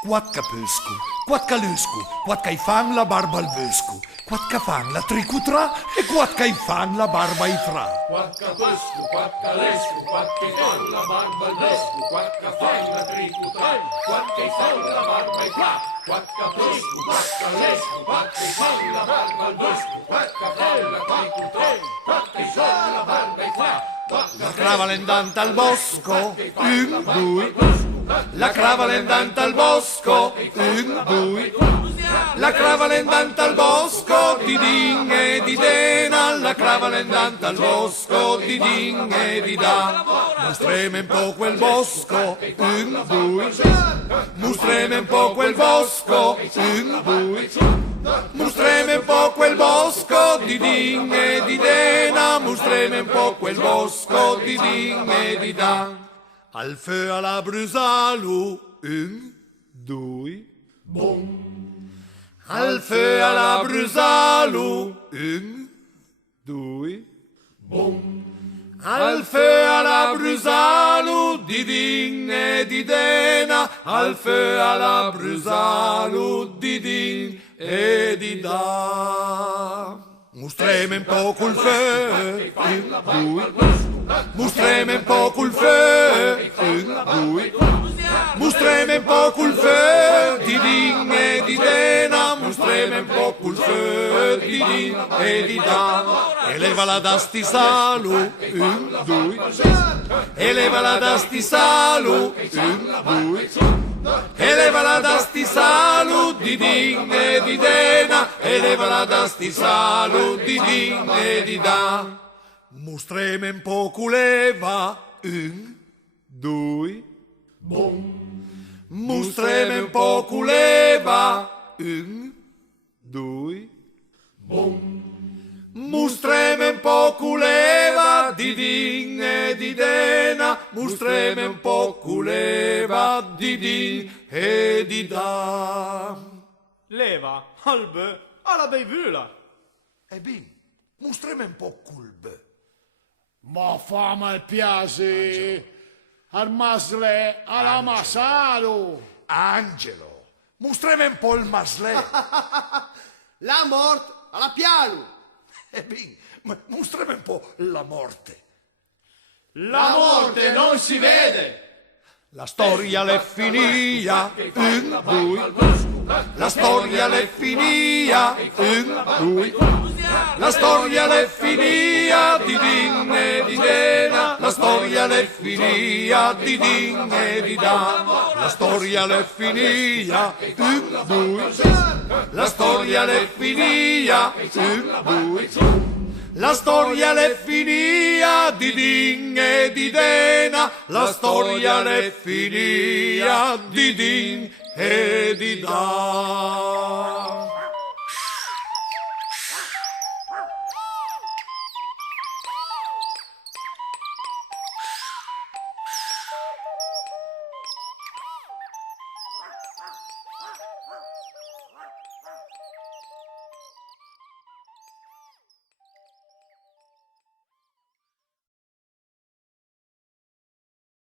Quat capescu, quat caluscu, quat cai fan la barba al vescu, quat ca fan la tricutra e quat cai fan la barba i fra. Quat capescu, quat calescu, quat cai fan la barba al vescu, quat ca fan la tricutra, quat cai fan la barba i fra. Quat capescu, quat calescu, quat cai fan la barba al vescu, quat ca fan la tricutra, quat cai fan la barba i fra. La crava l'endante al bosco, un, due. La crava l'endante al bosco, un, due. La crava l'endante al bosco, di din e di dena. La crava l'endante al bosco, di din e di da. Mostreme un po' quel bosco, un, due. Mostreme un po' quel bosco, un, due. Mostreme un po' quel bosco di din e di dena, mostreme un po' quel bosco di din e di da. Al feu alla brusalu, un, due, bom. Al feu alla brusalu, un, due, bom. Al feu alla brusalu di din e di dena, al feu alla brusalu di din e di da. Mostreme un po' col feu, un, due. Mostreme un po' col feu, un, due. Mostreme un po' col feu, di din e di dena. Mostreme un po' col feu, di din e di da. Elevala da sti salu, un, due. Elevala da sti salu, un, due. Elevala da sti salu, di din e di dena. Elevala da sti salu, di din e di da. Mostreme un po' culeva, un, due, bom. Mostreme un po' culeva, un, due, bom. Mostreme un po' culeva, di din e di dena. Mostreme un po' culeva, di din e di da. Leva, albe, alla beivula. E bin, mostreme un po' culbe. Ma fama e piace al masle alla masalo. Angelo, mostreme un po' il maslè. La morte alla piano. E bin, mostreme un po' la morte. La morte non si vede. La storia l'è finita, un, due. La storia l'è finita, un, due. La storia l'è finita, di din e di dena. La storia l'è finita, di din e di da. La storia l'è finita, un, due. La storia l'è finita, un, due. La storia l'è finita, di din e di dena. La storia l'è finita, di din e di da.